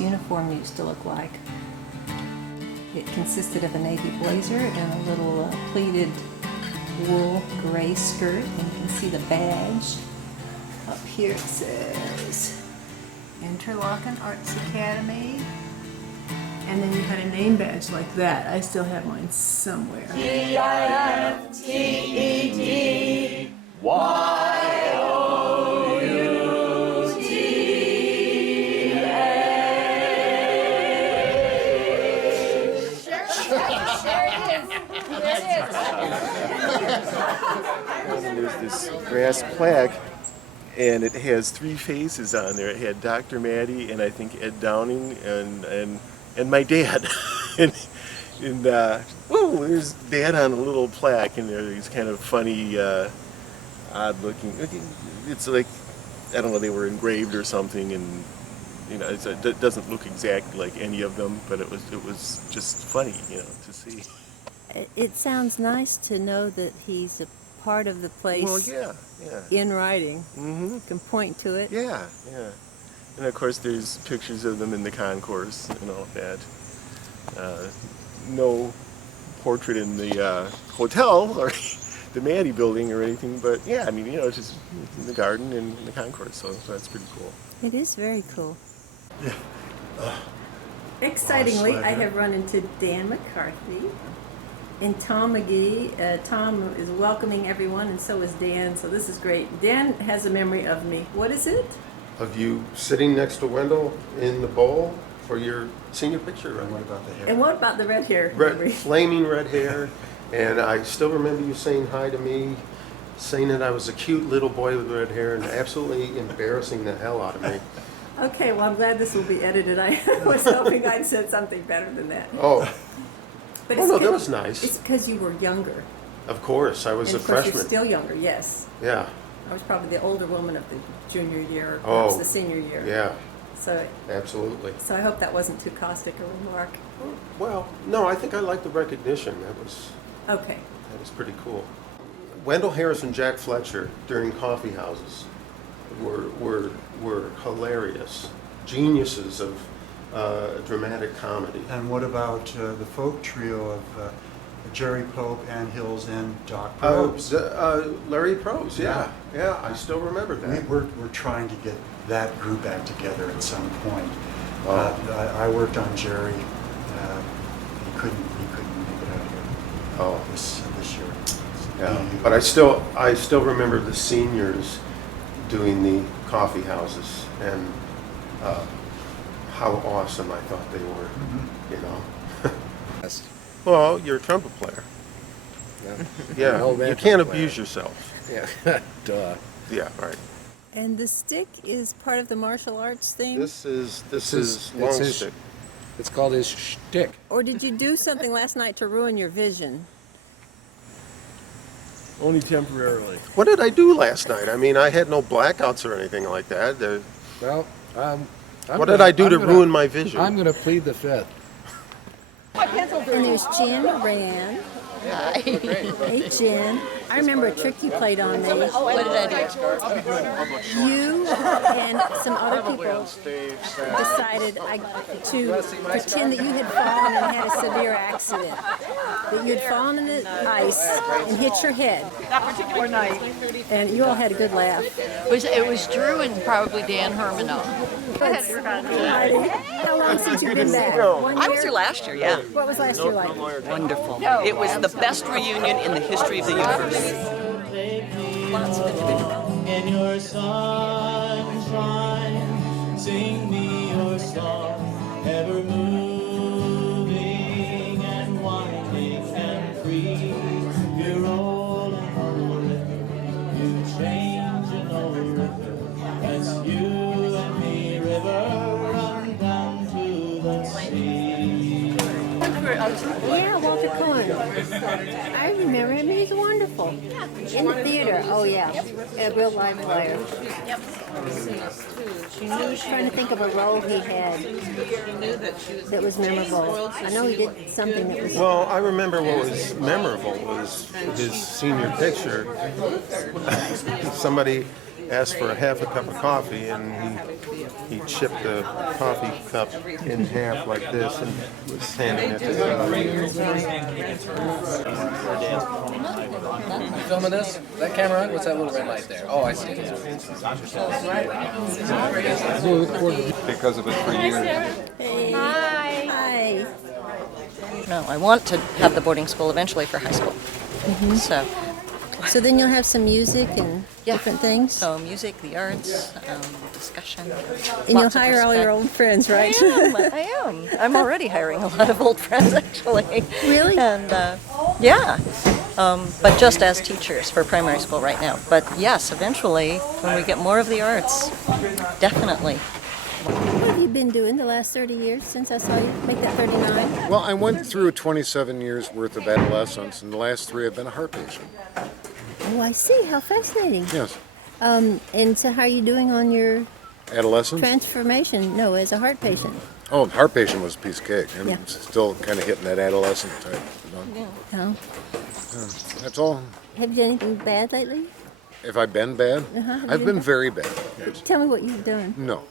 his uniform used to look like. It consisted of a navy blazer and a little pleated wool gray skirt, and you can see the badge. Up here it says Interlochen Arts Academy. And then you had a name badge like that. I still have mine somewhere. And there's this brass plaque, and it has three faces on there. It had Dr. Maddie, and I think Ed Downing, and my dad. and whoa, there's Dad on a little plaque, and there are these kind of funny, odd-looking. It's like, I don't know, they were engraved or something, and you know, it doesn't look exactly like any of them, but it was just funny, you know, to see. It sounds nice to know that he's a part of the place. Well, yeah. In writing. Mm-hmm. You can point to it. Yeah. And of course, there's pictures of them in the concourse and all that. No portrait in the hotel or the Maddie building or anything, but yeah, I mean, you know, it's just in the garden and in the concourse, so that's pretty cool. It is very cool. Yeah. Excitingly, I have run into Dan McCarthy and Tom McGee. Tom is welcoming everyone, and so is Dan, so this is great. Dan has a memory of me. What is it? Of you sitting next to Wendell in the bowl for your senior picture. And what about the hair? And what about the red hair? Flaming red hair. And I still remember you saying hi to me, saying that I was a cute little boy with red hair, and absolutely embarrassing the hell out of me. Okay, well, I'm glad this will be edited. I was hoping I'd said something better than that. Oh. But Oh, no, that was nice. It's because you were younger. Of course, I was And a of course freshman. you're still younger, yes. Yeah. I was probably the older woman of the junior year, or perhaps Oh, the senior year. Yeah, So absolutely. I hope that wasn't too caustic a remark. Well, no, I think I liked the recognition. That was pretty cool. Wendell Harris and Jack Fletcher during coffee houses were hilarious, geniuses of dramatic comedy. And what about the folk trio of Jerry Pope, Ann Hills, and Doc Probst? Larry Probst, yeah, I still remember that. We're trying to get that group back together at some point. Oh. I worked on Jerry. He couldn't make it out here this year. Yeah, but I still remember the seniors doing the coffee houses, and how awesome I thought they were, you know. Yes. Well, you're a trumpet player. Yeah, Old man you can't trumpet player. abuse yourself. Yeah. Duh. Yeah, right. And the stick is part of the martial arts thing? This is long stick. It's called his shtick. Or did you do something last night to ruin your vision? Only temporarily. What did I do last night? I mean, I had no blackouts or anything like that. Well, What did I do to ruin my vision? I'm going to plead the fifth. And there's Jen Moran. Hi. Hey, Jen. I remember a trick you played on me. What did I do? You and some other people decided to pretend that you had fallen and had a severe accident. That you had fallen in the ice and hit your head. That particular night. And you all had a good laugh. It was Drew and probably Dan Hermanow. How long since you've been back? 1 year? I was here last year, yeah. What was last year like? Wonderful. It was the best reunion in the history of the universe. Lots of individuals. In your sunshine, sing me your song, ever moving and winding and free. You're old and old river, you change an old river. That's you and me, river, run down to the sea. A Yeah, Walter Cohen. I remember him. He's wonderful. In the theater. Oh, yeah. A real live player. Yep. Trying to think of a role he had that was memorable. I know he did something that was... Well, I remember what was memorable was his senior picture. Somebody asked for half a cup of coffee, and he chipped the coffee cup in half like this and was handing it to somebody. You filming this? Is that camera on? What's that little red light there? Oh, I see. Because of it for years. Hey. Hi. No, I want to have the boarding school eventually for high school. So then you'll have some music and different things? So music, the arts, discussion. And you'll hire all your old friends, right? I am. I'm already hiring a lot of old friends, actually. Really? And yeah, but just as teachers for primary school right now. But yes, eventually, when we get more of the arts, definitely. What have you been doing the last 30 years since I saw you make that 39? Well, I went through 27 years worth of adolescence, and the last 3 have been a heart patient. Oh, I see. How fascinating. Yes. And so how are you doing on your Adolescence? transformation? No, as a heart patient. Oh, heart patient was a piece of cake. I'm Yeah. still kind of hitting that adolescent type. You know? No. That's all. Have you done anything bad lately? Have I been bad? Have you I've been very bad. Yes. Tell me what you've done. No.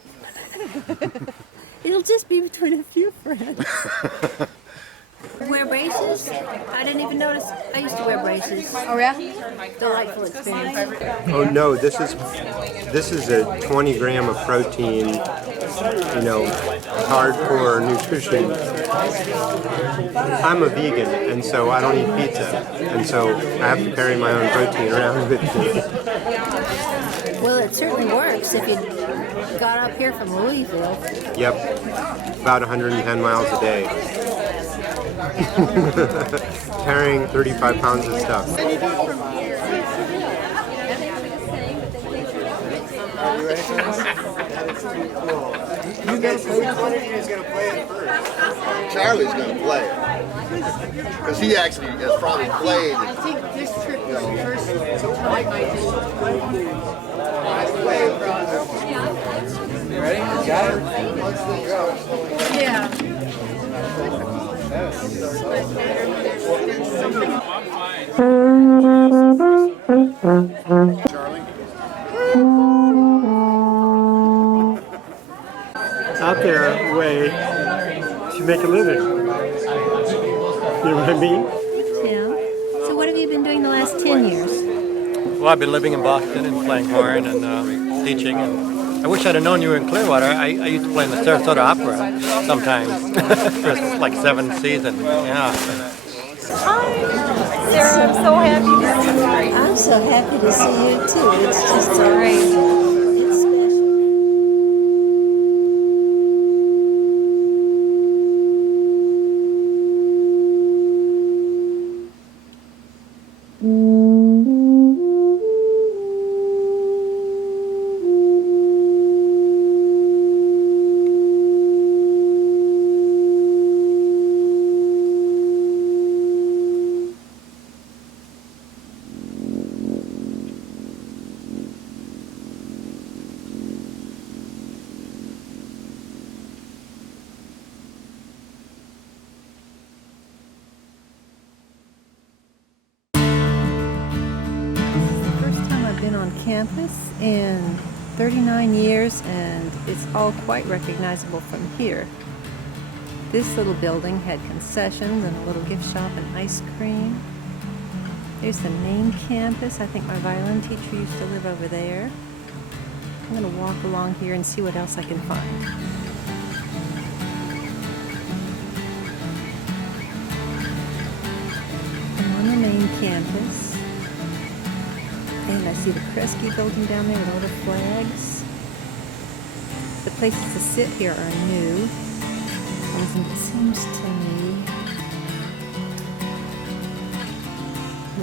It'll just be between a few friends. Wear braces? I didn't even notice. I used to wear braces. Oh yeah? Delightful experience. Oh no, this is a 20 gram of protein, hardcore nutrition. I'm a vegan, and so I don't eat pizza, and so I have to carry my own protein around with me. Well, it certainly works if you got up here from Louisville. Yep, about 110 miles a day. Carrying 35 pounds of stuff. Charlie's going to play it. Because he actually has probably played. I think this trip was the first time I did. You ready? You got it? Yeah. Charlie? Out there way to make a living. You know what I mean? Yeah. So what have you been doing the last 10 years? Well, I've been living in Boston and playing horn and teaching. And I wish I'd have known you were in Clearwater. I used to play in the Sarasota Opera sometimes for like 7 seasons. Yeah. Hi, Sarah. I'm so happy to see you. I'm so happy to see you too. It's just great. It's special. On campus in 39 years, and it's all quite recognizable from here. This little building had concessions and a little gift shop and ice cream. There's the main campus. I think my violin teacher used to live over there. I'm going to walk along here and see what else I can find. I'm on the main campus. And I see the Kresge building down there with all the flags. The places to sit here are new. And it seems to me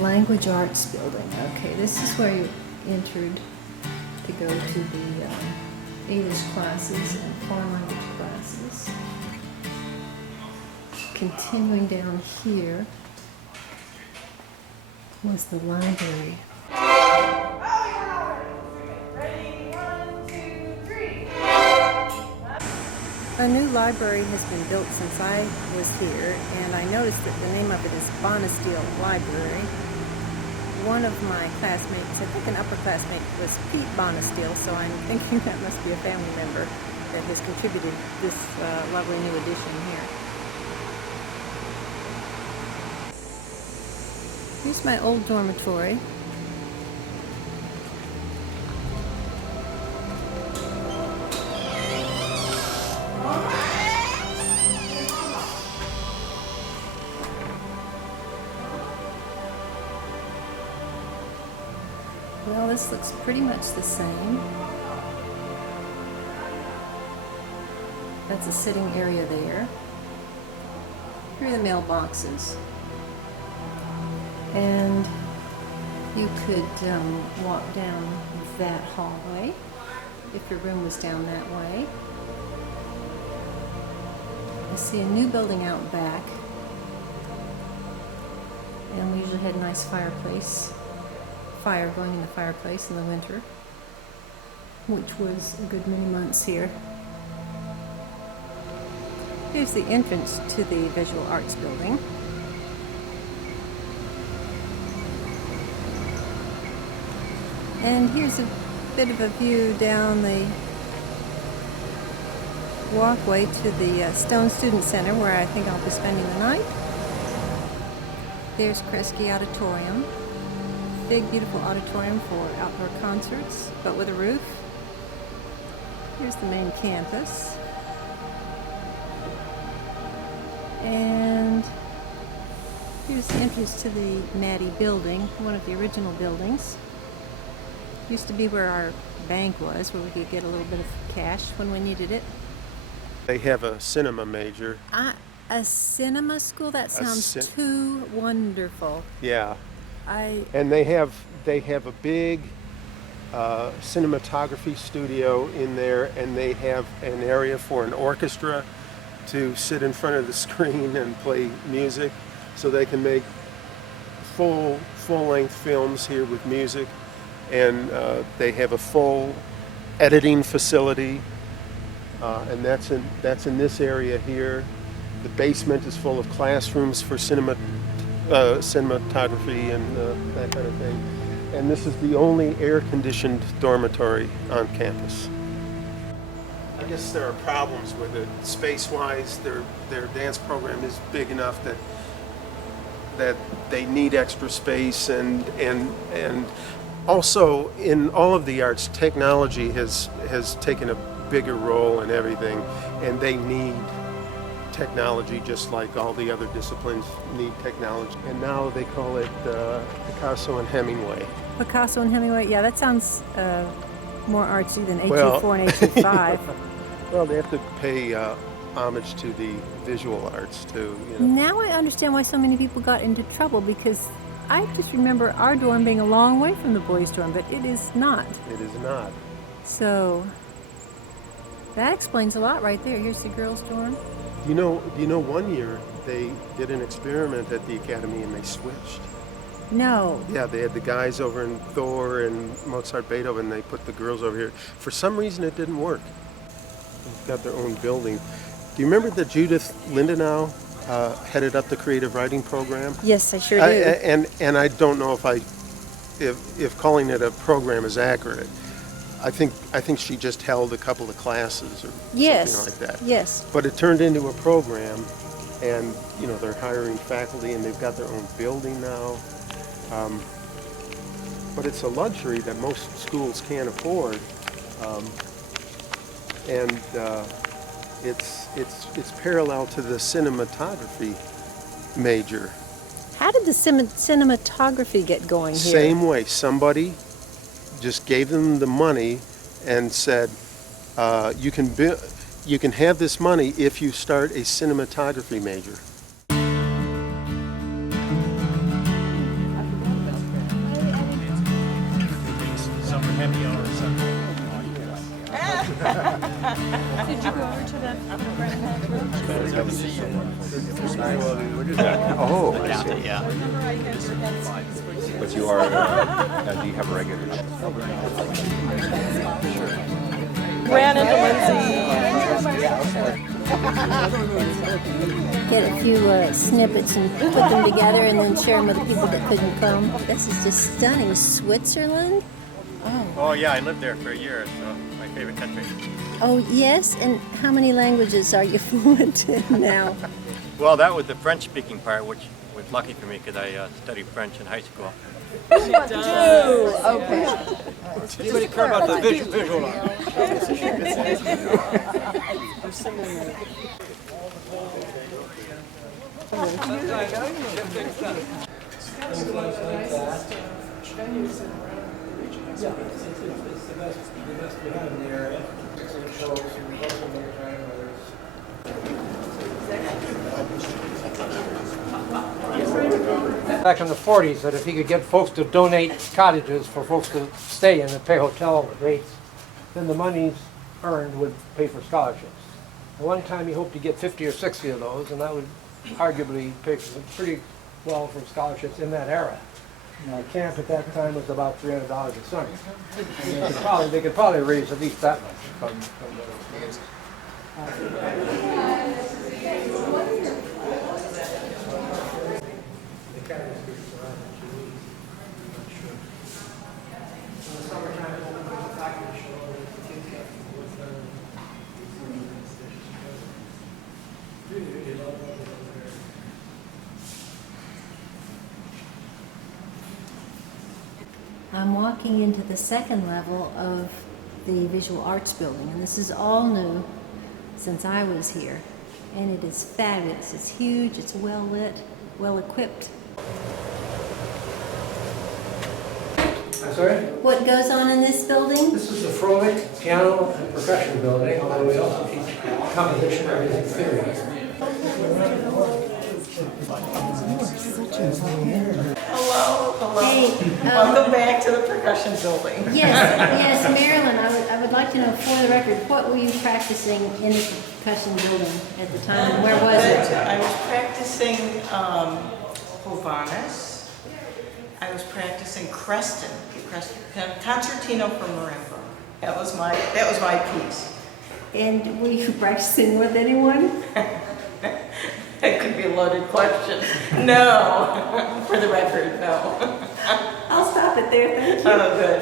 Language Arts Building. Okay, this is where you entered to go to the English classes and foreign language classes. Continuing down here was the library. A new library has been built since I was here, and I noticed that the name of it is Bonesteel Library. One of my classmates, I think an upper classmate, was Pete Bonesteel, so I'm thinking that must be a family member that has contributed this lovely new addition here. Here's my old dormitory. Well, this looks pretty much the same. That's a sitting area there. Here are the mailboxes. And you could walk down that hallway if your room was down that way. I see a new building out back. And we usually had a nice fireplace. Fire going in the fireplace in the winter, which was a good many months here. Here's the entrance to the Visual Arts building. And here's a bit of a view down the walkway to the Stone Student Center, where I think I'll be spending the night. There's Kresge Auditorium. Big, beautiful auditorium for outdoor concerts, but with a roof. Here's the main campus. And here's the entrance to the Maddie building, one of the original buildings. Used to be where our bank was, where we could get a little bit of cash when we needed it. They have a cinema major. A cinema school? That sounds too wonderful. Yeah. And they have a big cinematography studio in there, and they have an area for an orchestra to sit in front of the screen and play music, so they can make full-length films here with music. And they have a full editing facility, and that's in this area here. The basement is full of classrooms for cinematography and that kind of thing. And this is the only air-conditioned dormitory on campus. I guess there are problems with it. Space-wise, their dance program is big enough that they need extra space, and also in all of the arts, technology has taken a bigger role in everything, and they need technology just like all the other disciplines need technology. And now they call it Picasso and Hemingway. Picasso and Hemingway, yeah, that sounds more artsy than HE4 and HE5. Well, they have to pay homage to the visual arts too. You know. Now I understand why so many people got into trouble, because I just remember our dorm being a long way from the boys' dorm, but it is not. It is not. So that explains a lot right there. Here's the girls' dorm. You know, one year they did an experiment at the academy and they switched. No. Yeah, they had the guys over in Thor and Mozart, Beethoven, and they put the girls over here. For some reason it didn't work. They've got their own building. Do you remember that Judith Lindenau headed up the creative writing program? Yes, I sure do. And I don't know if calling it a program is accurate. I think she just held a couple of classes or something like that. Yes. But it turned into a program, and they're hiring faculty, and they've got their own building now. But it's a luxury that most schools can't afford, and it's parallel to the cinematography major. How did the cinematography get going here? Same way. Somebody just gave them the money and said, you can have this money if you start a cinematography major. Did you go over to the Oh, I see. Yeah. But you are, do you have a regular? Ran into Get a few snippets and put them together and then share them with the people that couldn't come. This is just stunning. Switzerland? Oh yeah, I lived there for a year, so my favorite country. Oh, yes? And how many languages are you fluent in now? Well, that was the French-speaking part, which was lucky for me because I studied French in high school. Okay. Anybody care about the visual art? Back in the 40s, that if he could get folks to donate cottages for folks to stay in and pay hotel rates, then the monies earned would pay for scholarships. At one time he hoped to get 50 or 60 of those, and that would arguably pay for pretty well for scholarships in that era. Camp at that time was about $300 a summer. And they could probably raise at least that much from I'm walking into the second level of the Visual Arts Building, and this is all new since I was here. And it is fabulous. It's huge, it's well lit, well equipped. I'm sorry? What goes on in this building? This is the Frolic Piano and Percussion Building, although we also teach composition and music theory. Hello. Hey, Welcome back to the percussion building. yes, Marilyn, I would like to know for the record, what were you practicing in the percussion building at the time, and where was it? I was practicing Hovannes. I was practicing Creston, Concertino for Marimba. That was my piece. And were you practicing with anyone? That could be a loaded question. No, for the record, no. I'll stop it there, thank you. Oh, good.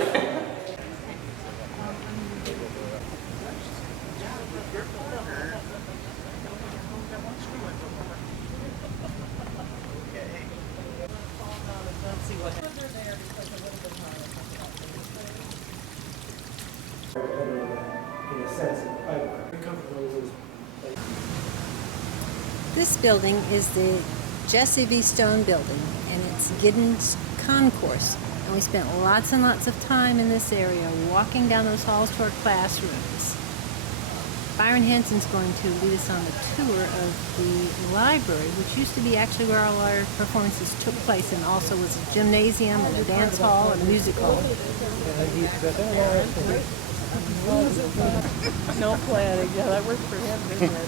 This building is the Jesse V. Stone building, and it's Giddens Concourse. And we spent lots and lots of time in this area, walking down those halls to our classrooms. Byron Hansen's going to lead us on a tour of the library, which used to be actually where all our performances took place, and also was a gymnasium and a dance hall and a music hall. No planning. Yeah, that worked for him, didn't it?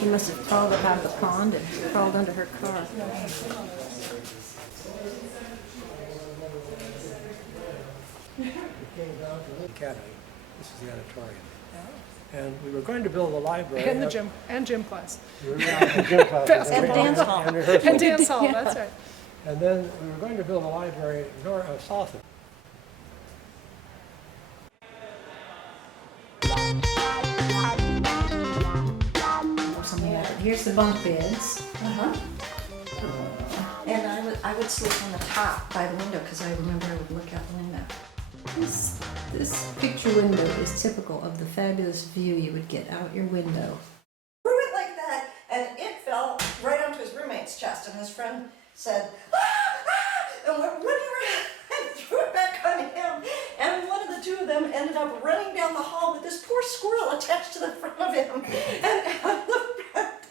He must have crawled up out of the pond and crawled under her car. Academy. This is the auditorium. And we were going to build a library. And the gym, and gym class. We were in gym class. And dance hall. And rehearsal. And dance hall, that's right. And then we were going to build a library south of. Here's the bunk beds. And I would sleep on the top by the window because I remember I would look out the window. This picture window is typical of the fabulous view you would get out your window. Threw it like that, and it fell right onto his roommate's chest, and his friend said, "Ah, ah!" and went running around and threw it back on him. And one of the two of them ended up running down the hall with this poor squirrel attached to the front of him. And I looked back,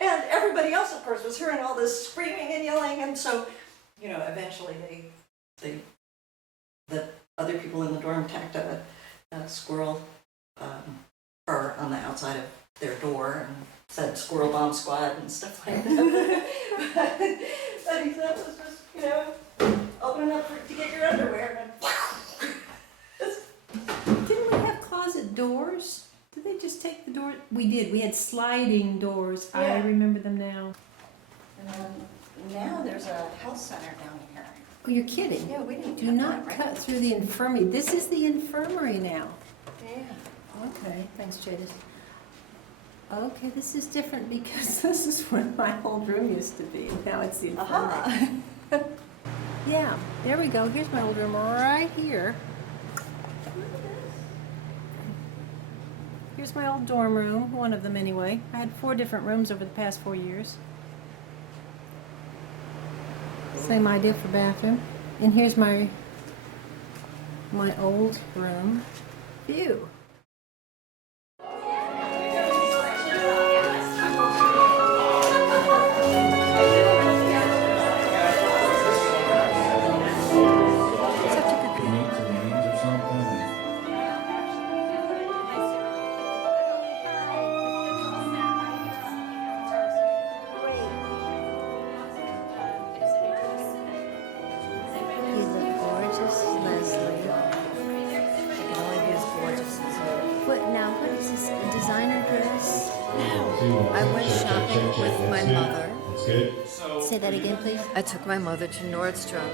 and everybody else, of course, was hearing all this screaming and yelling, and so, eventually the other people in the dorm tacked a squirrel fur on the outside of their door and said "Squirrel Bomb Squad" and stuff like that. But he said it was just, you know, opening up to get your underwear and Didn't we have closet doors? Did they just take the door? We did. We had sliding doors. I Yeah. remember them now. And then now there's a health center down here. Oh, you're kidding? Yeah, we didn't Do have not that, right? cut through the infirmary. This is the infirmary now. Yeah. Okay, thanks, Jadis. Okay, this is different because this is where my old room used to be. Now it's the infirmary. Yeah, there we go. Here's my old room right here. Here's my old dorm room, one of them anyway. I had 4 different rooms over the past 4 years. Same idea for bathroom. And here's my old room view. What is this, a designer dress? I went shopping with my mother. That's good. Say that again, please. I took my mother to Nordstrom.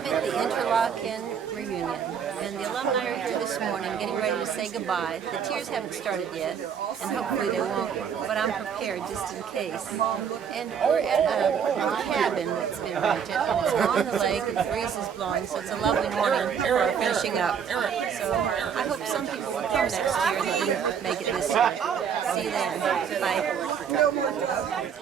I'm at the Interlochen reunion, and the alumni are here this morning getting ready to say goodbye. The tears haven't started yet, and hopefully they won't, but I'm prepared just in case. And we're at a cabin that's been rented, and it's on the lake, and the breeze is blowing, so it's a lovely morning for finishing up. So I hope some people will come next year that didn't make it this year. See you then. Bye.